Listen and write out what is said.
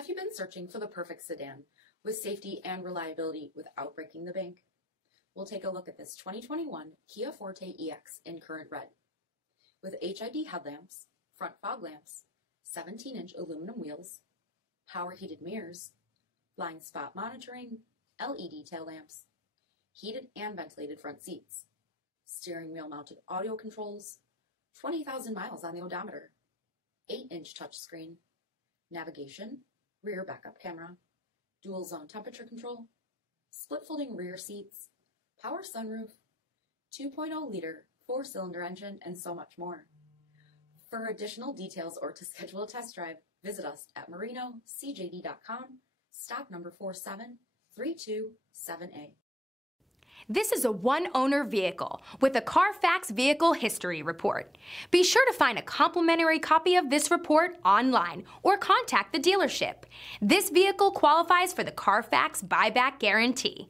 Have you been searching for the perfect sedan with safety and reliability without breaking the bank? We'll take a look at this 2021 Kia Forte EX in current red. With HID headlamps, front fog lamps, 17-inch aluminum wheels, power heated mirrors, blind spot monitoring, LED tail lamps, heated and ventilated front seats, steering wheel mounted audio controls, 20,000 miles on the odometer, 8-inch touchscreen, navigation, rear backup camera, dual zone temperature control, split folding rear seats, power sunroof, 2.0-liter 4-cylinder engine, and so much more. For additional details or to schedule a test drive, visit us at marinocjd.com, stock number 47327A. This is a one-owner vehicle with a CARFAX Vehicle History Report. Be sure to find a complimentary copy of this report online or contact the dealership. This vehicle qualifies for the CARFAX Buyback Guarantee.